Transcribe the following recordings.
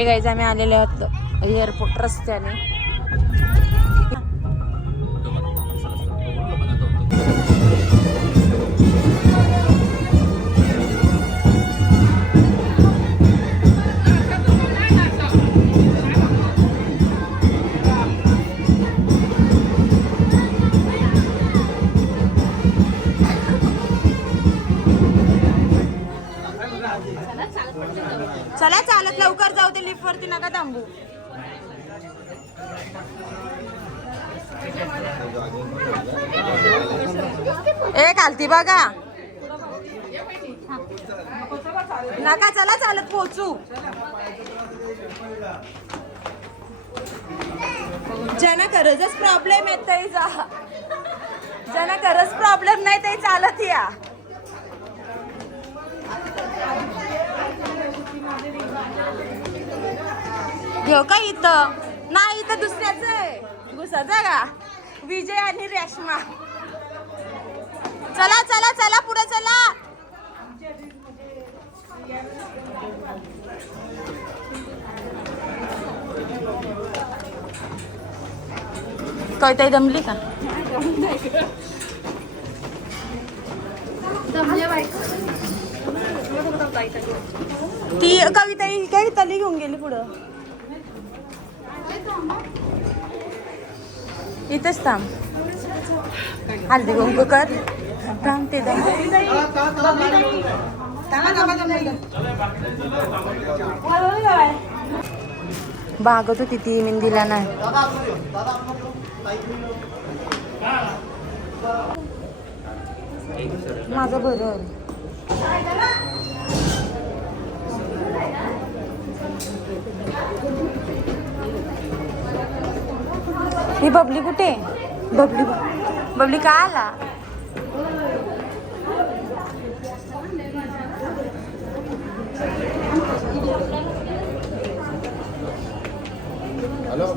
हे गाईज आम्ही आलेले आहोत एअरपोर्ट रस्त्याने. चला चालत लवकर जाऊ ते लिफ्ट वरती नका थांबू. ए खालती बघा नका, चला चालत पोहोचू. ज्यांना खरंच प्रॉब्लेम येत ते जा, ज्यांना खरंच प्रॉब्लेम नाही ते चालत या. घेऊ का इथं? नाही इथं दुसऱ्याच आहे घुसाचा का विजय आणि रेश्मा. चला चला चला पुढे चला. कविता दमली का? ती कविता काय तली घेऊन गेली पुढं. इथंच थांब. हल्दी कुंकू कर थांब. ते बागत होती ती मेहंदीला नाही. माझं बरं. ही बबली कुठे? बबली बबली का आला? हॅलो.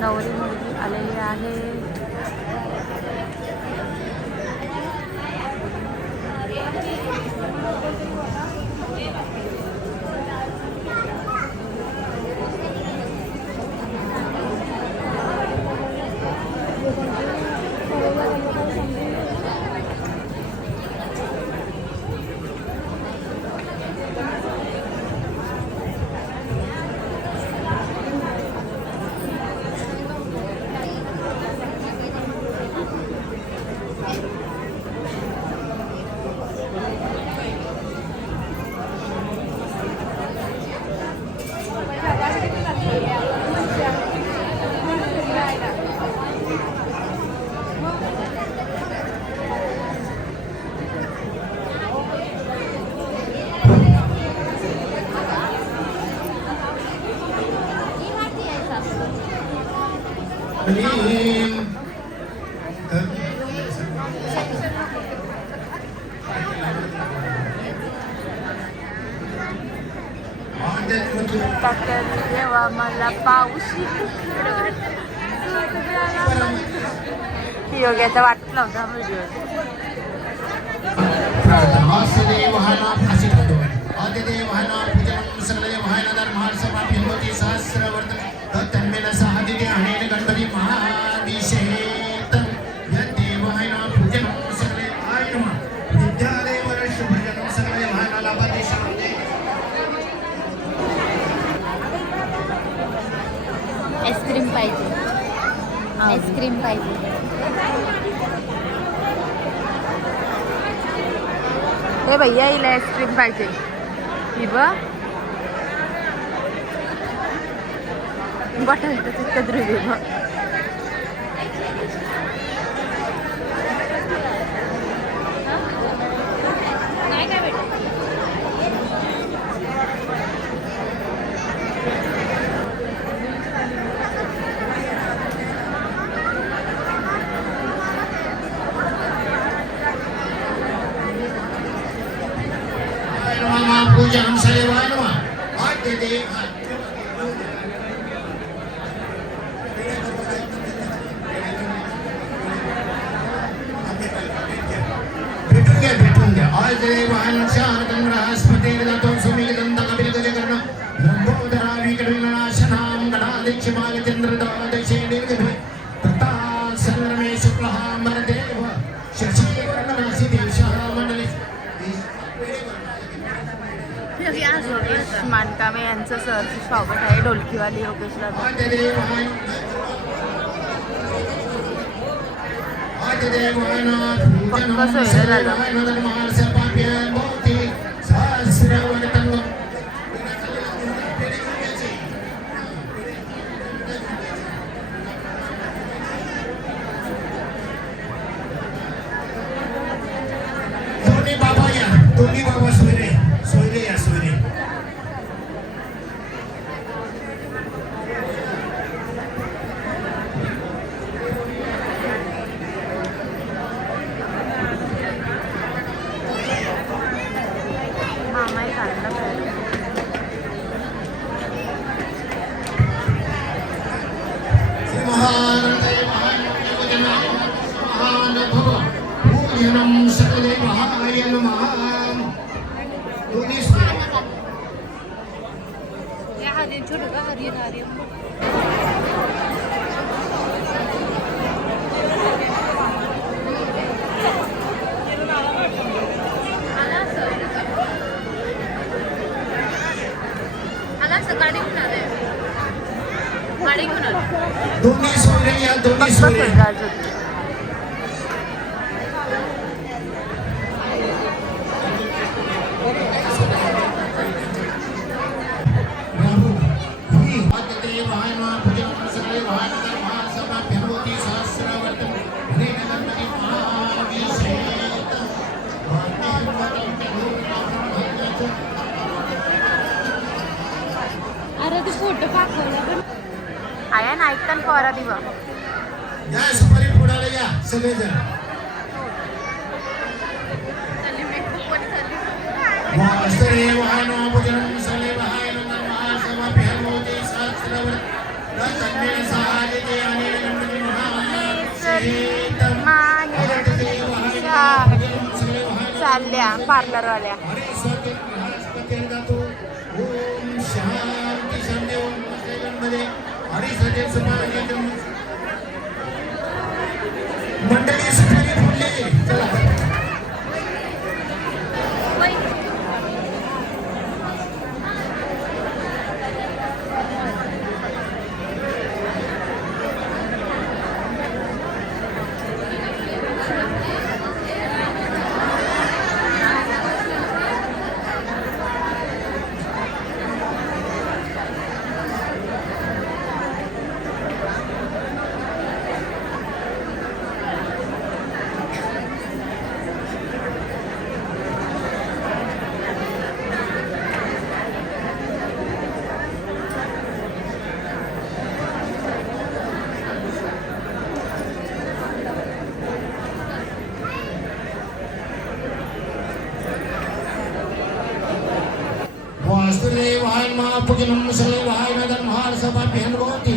नवरी मुलगी आलेली आहे. देवा मला पाऊस योग्याचा वाटत नव्हता म्हणजे. आईस्क्रीम पाहिजे, आईस्क्रीम पाहिजे. हे भैया हिला आईस्क्रीम पाहिजे. ही बघ बॉटल ध्रुवी बघ. नाही काय भेटत. पूजनं सलेवाय नमः आद्यते भेटून द्या आज देवान शारदं रास्पते गदातों सुमिलितं तकबिल गजकर्ण लंबोदरा विकटविनाशनां गणादिक्षमाल चंद्रदादशे निर्गभे तथा संग्रमे शुक्लः मरदेव शशिवर्णराशि देशः मंडले मानकामे यांचं सहर्ष स्वागत आहे ढोलकीवाली योगेशला. पक्क सोयरं झालं. दोन्ही बाबा सोयरे सोयरे या सोयरे मामाही काढला पाहिजे. पूजनं सकलदेवाय नमः. दोन्ही दोन्ही सोयरे या दोन्ही सोयरे अरे तू फोटो पाठवला पण आया नाईकतान पोरा दिवा या सुपारी फोडायला या सगळेजण. वास्तुदेवाय नमः पूजनं सलेवाय नमः समाप्यं भवति सहस्रवर् तन्मेन सहायते अनेन गणपति चालल्या पार्लरवाल्या. ओम शांती शांती ओम गणपती हरी सदेव समाजम मंडळी सुपारी फुलली. चला वास्तुदेवाय नमः पूजनं सलेवाय नमः समाप्यं भवति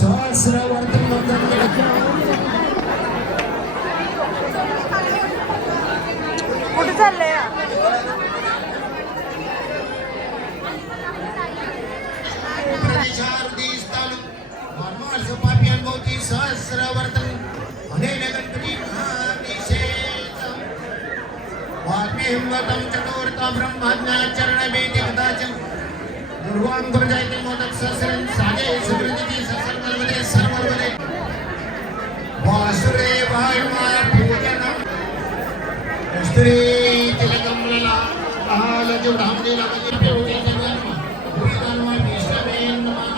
सहस्रवर्धन कुठे चाललंय? सहस्रवर्धन अनेन गणपति वाल्मीहिमतं चतुर्था ब्रह्मज्ञाचरणवेदिकदाचं दुर्वाङ्गुर्जयति मोदक सहस्रं साजे सुकृतिति सहस्रमर्वदे सर्वमर्वदे वासुदेवाय नमः पूजनं स्त्री तिलकं लला लजुधामदिला गजप्योगे नमः पूजनं विष्णवे नमः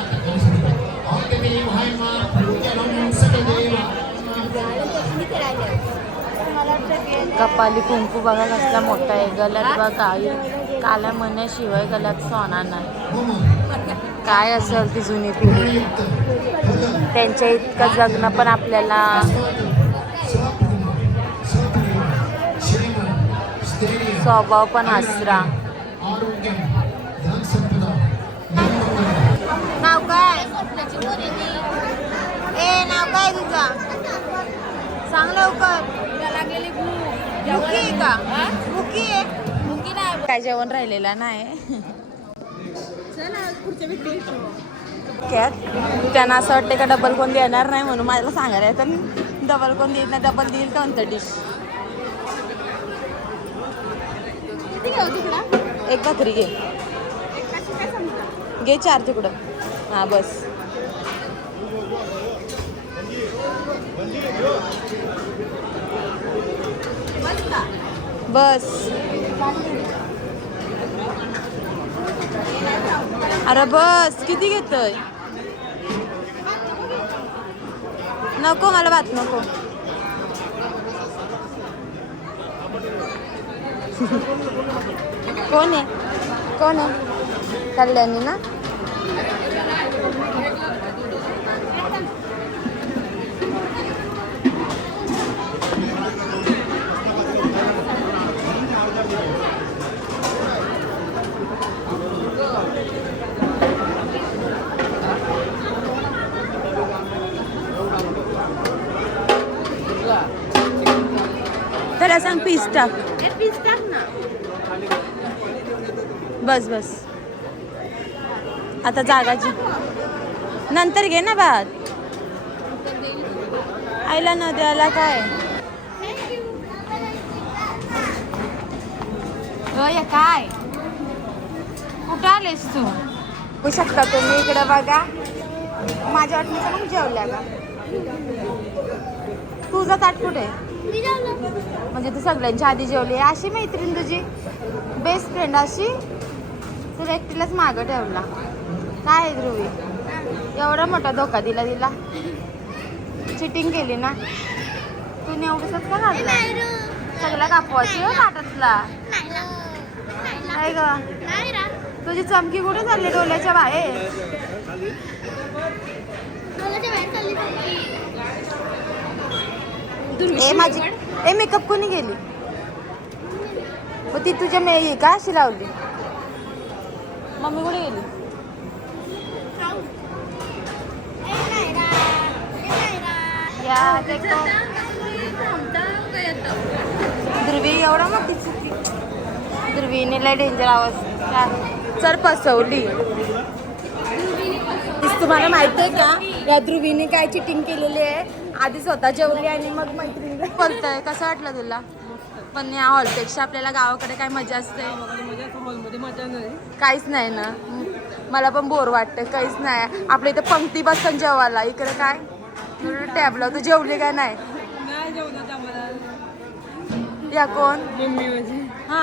आदिदेवाय नमः पूजनं सकलदेवा कपाली कुंकू बघा कसला मोठा आहे. गल्यात बघा काला म्हणण्याशिवाय गल्यात सोना नाही. काय असेल ती जुनी पिढी त्यांच्या इतकं जगणं पण आपल्याला स्वभाव पण हसरा आरोग्यम धनसंपदा नाव काय ए नाव काय तुझा सांग लवकर मुकी आहे का मुकी आहे काय जेवण राहिलेलं नाही त्यांना असं वाटतं का डबल कोण देणार नाही म्हणून मला सांगायला येतं डबल कोण देईल ना डबल देईल का कोणतं डिश एक भाकरी घे घे 4 तुकडं हा बस बस अरे बस किती घेतोय नको मला भात नको कोण आहे कल्याणी ना त्याला सांग पीस टाक ना बस बस आता जागाची नंतर घे ना भात आईला न द्यायला काय काय कुठं आलेस तू बघू शकता तुम्ही इकडं बघा माझ्या वाटणीचं मग जेवल्या का तुझा ताट कुठे म्हणजे तू सगळ्यांच्या आधी जेवली अशी मैत्रीण तुझी बेस्ट फ्रेंड अशी तुला एकटीलाच मागं ठेवला काय आहे ध्रुवी एवढा मोठा धोका दिला तिला चिटिंग केली ना तू एवढंच का घातला सगळा कापवाची हो ताटातला नाही ग तुझी चमकी कुठे चालली डोल्याच्या बाहेर ए माझी ए मेकअप कोणी गेली ती तुझ्या मेई का अशी लावली मम्मी कुठे गेली ध्रुवी एवढा मोठी चुकी ध्रुवीने लय डेंजर आवाज चल फसवली तुम्हाला माहिती आहे का या ध्रुवीने काय चिटिंग केलेली आहे आधी स्वतः जेवली आणि मग मैत्रिणीला बोलतंय कसं वाटलं तुला पण या हॉलपेक्षा आपल्याला गावाकडे काय मजा असते काहीच नाही ना मला पण बोर वाटतं काहीच नाही आपल्या इथे पंक्ती बसन जेवायला इकडे काय टॅबला तू जेवली काय नाही या कोण हा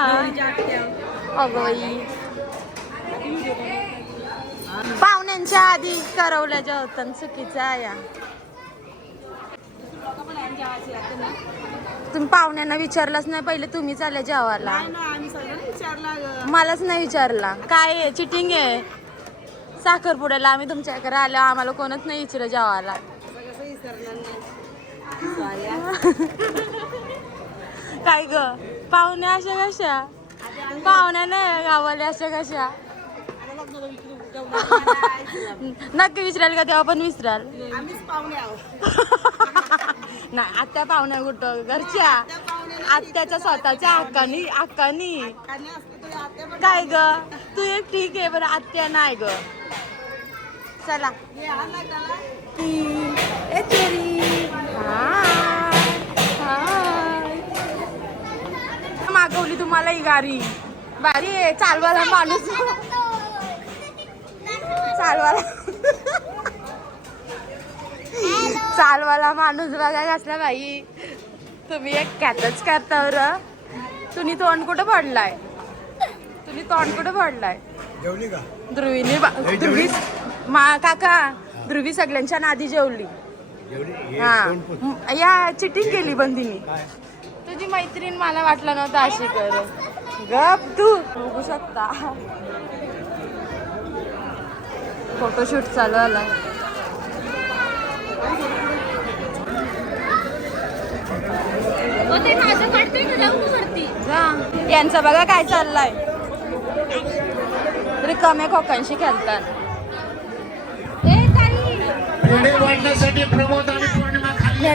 अगोई पाहुण्यांच्या आधी करवल्याच्या होतं चुकीचा या तुम्ही पाहुण्यांना विचारलंच नाही पहिले तुम्ही चालले जेवायला मलाच नाही विचारला काय आहे चिटिंग आहे साखरपुड्याला आम्ही तुमच्याकडे आलो आम्हाला कोणच नाही विचारलं जेवायला काय ग पाहुण्या अशा कशा पाहुण्या नाही गावाला अशा कशा नक्की विसराल का तेव्हा पण विसराल नाही आत्या पाहुण्या कुठं घरच्या आत्याच्या स्वतःच्या हक्कानी काय ग तू एक ठीक आहे बरं आत्या नाही ग चला मागवली तुम्हाला ही बारी आहे चालवायला माणूस चालवाला माणूस बघा कसला बाई तुम्ही एक कॅटच करता बरं तुम्ही तोंड कुठं पडलाय ध्रुवीने ध्रुवी काका ध्रुवी सगळ्यांच्या नादी जेवली हा या चिटिंग केली बंदीनी तुझी मैत्रीण मला वाटलं नव्हतं अशी कर गप तू बघू शकता फोटोशूट चालू आला यांचं बघा काय चाललंय रिकाम्या खोकांशी खेळतात. पुढे वाढण्यासाठी प्रमोद आणि पौर्णिमा खाली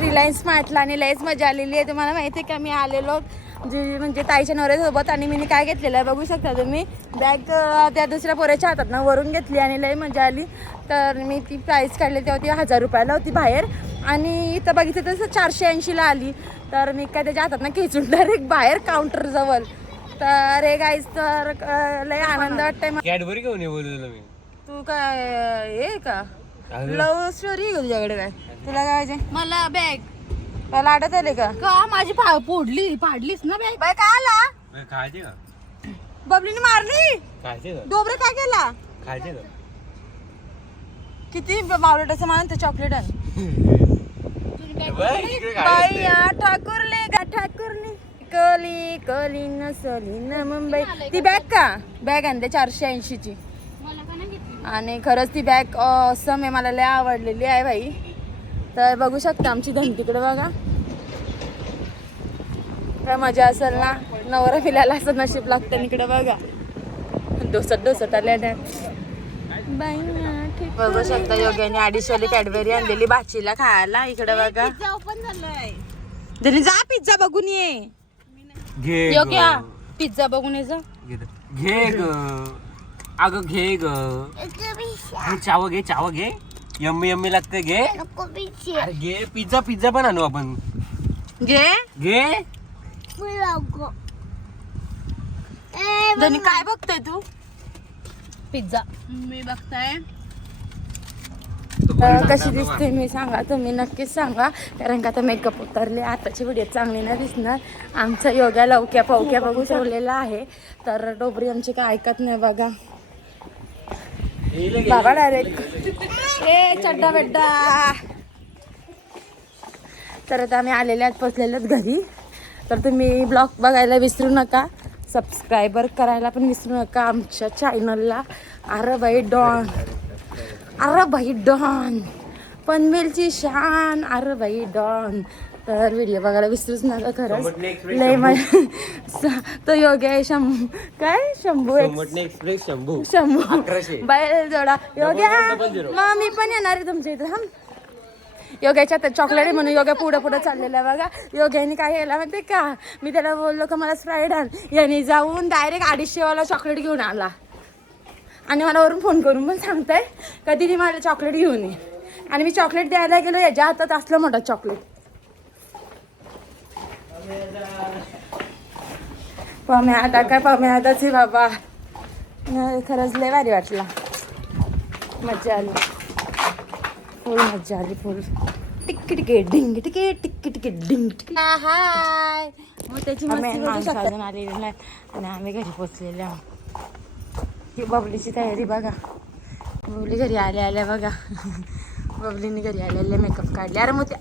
रिलायन्स स्मार्टला आणि लयच मजा आलेली आहे. तुम्हाला माहिती आहे का मी आलेलो म्हणजे ताईच्या नवऱ्यासोबत आणि मी काय घेतलेलं आहे बघू शकता तुम्ही. बॅग त्या दुसऱ्या पोऱ्याच्या हातात ना वरून घेतली आणि लय मजा आली. तर मी ती प्राईस काढली तेव्हा ती 1000 रुपयाला होती बाहेर आणि इथं बघितलं तसं 480ला आली. तर मी काय त्याच्या हातात ना खेचून डायरेक्ट बाहेर काउंटरजवळ. तर हे गाईज तर लय आनंद वाटतंय. कॅडबरी घेऊन ये बोलू मी. तू काय हे का लव्ह स्टोरी आहे का तुझ्याकडे? काय तुला काय पाहिजे? मला बॅग मला आठवत आले का माझी पाडलीस ना बॅग. बाय काय आला खायचे का? बबलीने मारली खायचे का? डोबरे काय केला? खायचे का? किती मावलटाचं मान चॉकलेट आहे. इकडे बाई ठाकूरले का ठाकूरने कली कली नसली न मुंबई. ती बॅग का बॅग आणते 480ची मला का नाही घेतली? आणि खरंच ती बॅग असं आहे मला लय आवडलेली आहे बाई. तर बघू शकता आमची धन तिकडे बघा. काय मजा असेल ना. नवरा फिरायला असं नशीब लागतं इकडे बघा. डोसत आल्या बघू शकता योग्याने 250 कॅडबरी आणलेली बाचीला खायला. इकडे बघा पिझ्झा ओपन झालाय. जरी जा पिझ्झा बघून ये. घे योग्या पिझ्झा बघून ये जा. घे ग अगं घे ग. चाव घे यम्मी यम्मी लागते. घे अरे घे. पिझ्झा पण आणू आपण. घे धनी काय बघतोय तू? पिझ्झा मी बघताय. कशी दिसते मी सांगा तुम्ही नक्कीच सांगा. कारण का आता मेकअप उतरले आताची व्हिडिओ चांगली नाही दिसणार. आमचा योगा लवक्या पवक्या बघू ठेवलेला आहे. तर डोबरी आमची काय ऐकत नाही बघा. बाबा डायरेक्ट ए चड्डा बेड्डा. तर आता आम्ही आलेले आहेत पोचलेलेच घरी. तर तुम्ही ब्लॉग बघायला विसरू नका. सबस्क्रायबर करायला पण विसरू नका आमच्या चॅनलला. अरे बाई डॉन पनवेलची शान. अरे बाई डॉन. तर व्हिडिओ बघायला विसरूच नका. खरंच लय मजा. तो योग्य आहे शंभू एक्सप्रेस शंभू बैल जोडा योग्या. मग मी पण येणार आहे तुमच्या इथं. हा योग्याच्या आता चॉकलेट आहे म्हणून योग्या पुढं चाललेला बघा. योग्याने काय केला माहिती का मी त्याला बोललो का मला स्प्राईट आण. याने जाऊन डायरेक्ट 250वाला चॉकलेट घेऊन आला आणि मला वरून फोन करून पण सांगताय कधी मला चॉकलेट घेऊन ये. आणि मी चॉकलेट द्यायला गेलो याच्या हातात असलं मोठा चॉकलेट. पम्या आता काय पम्या आताच बाबा. खरंच लय भारी वाटला. मजा आली फुल मजा आली फुल. टिक्की डिंग टिक्की डिंग. हाय मग त्याची मस्ती अजून आलेली नाही आणि आम्ही घरी पोचलेले आहोत. ही बबलीची तयारी बघा. बबली घरी आल्या बघा. बबलीने घरी आलेले मेकअप काढले. अरे मग त्या